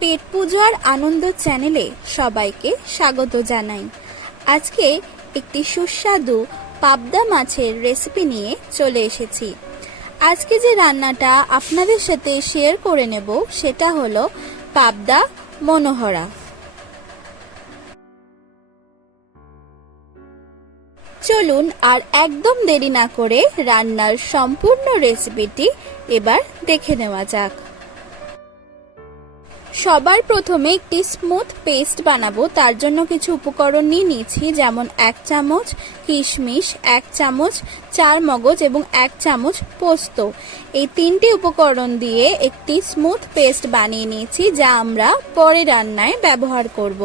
পেট পুজো আর আনন্দ চ্যানেলে সবাইকে স্বাগত জানাই। আজকে একটি সুস্বাদু পাবদা মাছের রেসিপি নিয়ে চলে এসেছি। আজকে যে রান্নাটা আপনাদের সাথে শেয়ার করে নেব সেটা হলো পাবদা মনোহরা। চলুন আর একদম দেরি না করে রান্নার সম্পূর্ণ রেসিপিটি এবার দেখে নেওয়া যাক। সবার প্রথমে একটি স্মুথ পেস্ট বানাবো, তার জন্য কিছু উপকরণ নিয়ে নিয়েছি, যেমন 1 চামচ কিশমিশ, 1 চামচ চারমগজ এবং 1 চামচ পোস্ত। এই তিনটি উপকরণ দিয়ে একটি স্মুথ পেস্ট বানিয়ে নিয়েছি, যা আমরা পরে রান্নায় ব্যবহার করব।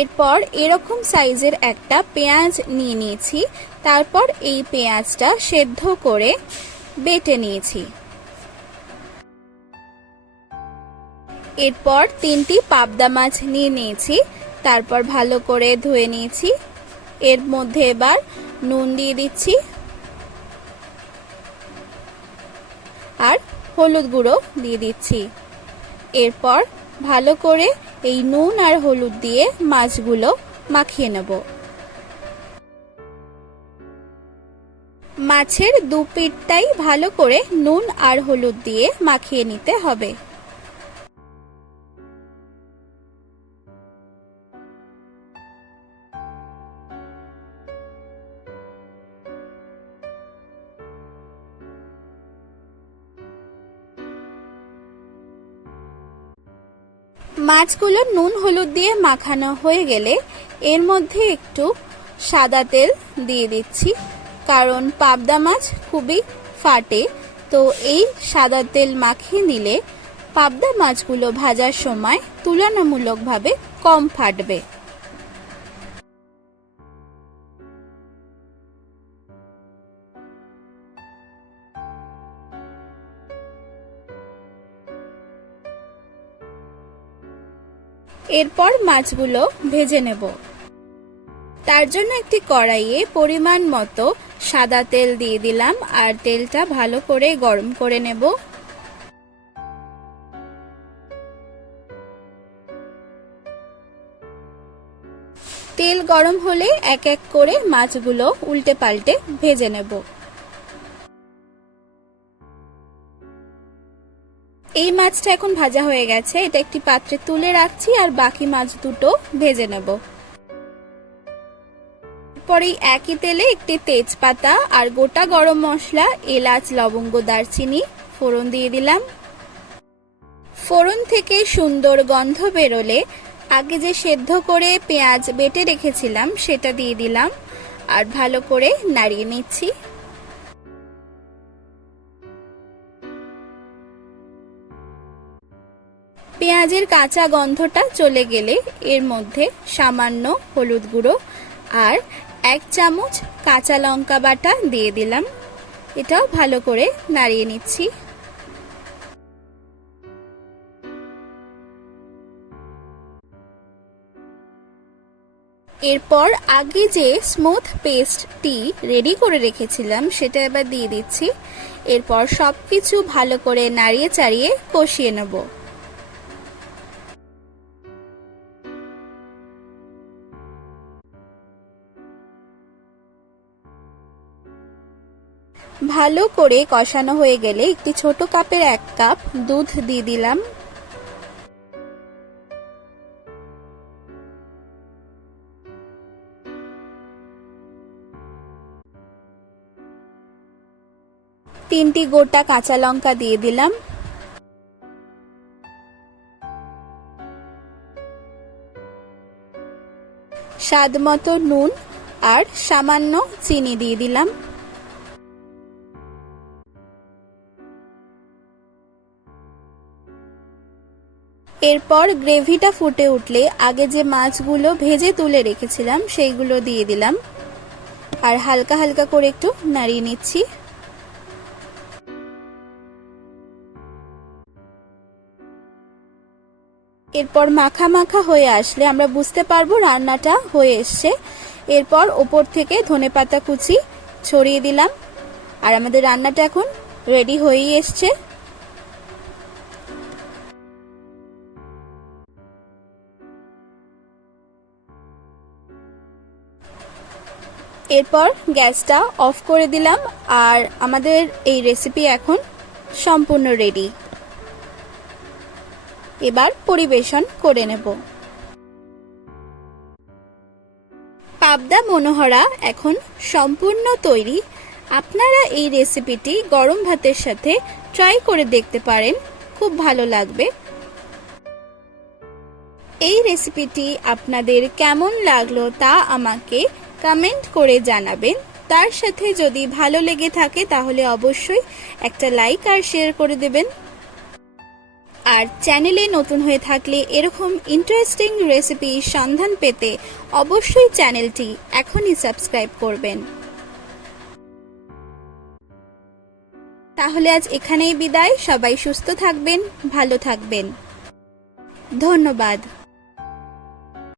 এরপর এরকম সাইজের একটা পেঁয়াজ নিয়ে নিয়েছি, তারপর এই পেঁয়াজটা সেদ্ধ করে বেটে নিয়েছি। এরপর 3টি পাবদা মাছ নিয়ে নিয়েছি, তারপর ভালো করে ধুয়ে নিয়েছি। এর মধ্যে এবার নুন দিয়ে দিচ্ছি আর হলুদ গুঁড়ো দিয়ে দিচ্ছি। এরপর ভালো করে এই নুন আর হলুদ দিয়ে মাছগুলো মাখিয়ে নেব। মাছের দু পিঠটাই ভালো করে নুন আর হলুদ দিয়ে মাখিয়ে নিতে হবে। মাছগুলো নুন হলুদ দিয়ে মাখানো হয়ে গেলে এর মধ্যে একটু সাদা তেল দিয়ে দিচ্ছি, কারণ পাবদা মাছ খুবই ফাটে। তো এই সাদা তেল মাখিয়ে নিলে পাবদা মাছগুলো ভাজার সময় তুলনামূলকভাবে কম ফাটবে। এরপর মাছগুলো ভেজে নেব। তার জন্য একটি কড়াইয়ে পরিমাণ মতো সাদা তেল দিয়ে দিলাম আর তেলটা ভালো করে গরম করে নেব। তেল গরম হলে এক এক করে মাছগুলো উল্টে পাল্টে ভেজে নেব। এই মাছটা এখন ভাজা হয়ে গেছে, এটা একটি পাত্রে তুলে রাখছি আর বাকি মাছ দুটো ভেজে নেব। পরে একই তেলে একটি তেজপাতা আর গোটা গরম মশলা, এলাচ, লবঙ্গ, দারচিনি ফোড়ন দিয়ে দিলাম। ফোড়ন থেকে সুন্দর গন্ধ বেরোলে আগে যে সেদ্ধ করে পেঁয়াজ বেটে রেখেছিলাম সেটা দিয়ে দিলাম আর ভালো করে নাড়িয়ে নিচ্ছি। পেঁয়াজের কাঁচা গন্ধটা চলে গেলে এর মধ্যে সামান্য হলুদ গুঁড়ো আর 1 চামচ কাঁচা লঙ্কা বাটা দিয়ে দিলাম। এটাও ভালো করে নাড়িয়ে নিচ্ছি। এরপর আগে যে স্মুথ পেস্টটি রেডি করে রেখেছিলাম সেটা এবার দিয়ে দিচ্ছি। এরপর সবকিছু ভালো করে নাড়িয়ে চাড়িয়ে কষিয়ে নেব। ভালো করে কষানো হয়ে গেলে একটি ছোট কাপের 1 কাপ দুধ দিয়ে দিলাম। তিনটি গোটা কাঁচা লঙ্কা দিয়ে দিলাম। স্বাদ মতো নুন আর সামান্য চিনি দিয়ে দিলাম। এরপর গ্রেভিটা ফুটে উঠলে আগে যে মাছগুলো ভেজে তুলে রেখেছিলাম সেইগুলো দিয়ে দিলাম আর হালকা হালকা করে একটু নাড়িয়ে নিচ্ছি। এরপর মাখা মাখা হয়ে আসলে আমরা বুঝতে পারবো রান্নাটা হয়ে এসছে। এরপর ওপর থেকে ধনেপাতা কুচি ছড়িয়ে দিলাম আর আমাদের রান্নাটা এখন রেডি হয়েই এসছে। এরপর গ্যাসটা অফ করে দিলাম আর আমাদের এই রেসিপি এখন সম্পূর্ণ রেডি। এবার পরিবেশন করে নেব। পাবদা মনোহরা এখন সম্পূর্ণ তৈরি। আপনারা এই রেসিপিটি গরম ভাতের সাথে ট্রাই করে দেখতে পারেন, খুব ভালো লাগবে। এই রেসিপিটি আপনাদের কেমন লাগলো তা আমাকে কমেন্ট করে জানাবেন। তার সাথে যদি ভালো লেগে থাকে তাহলে অবশ্যই একটা লাইক আর শেয়ার করে দেবেন। আর চ্যানেলে নতুন হয়ে থাকলে এরকম ইন্টারেস্টিং রেসিপি সন্ধান পেতে অবশ্যই চ্যানেলটি এখনই সাবস্ক্রাইব করবেন। তাহলে আজ এখানেই বিদায়। সবাই সুস্থ থাকবেন, ভালো থাকবেন। ধন্যবাদ।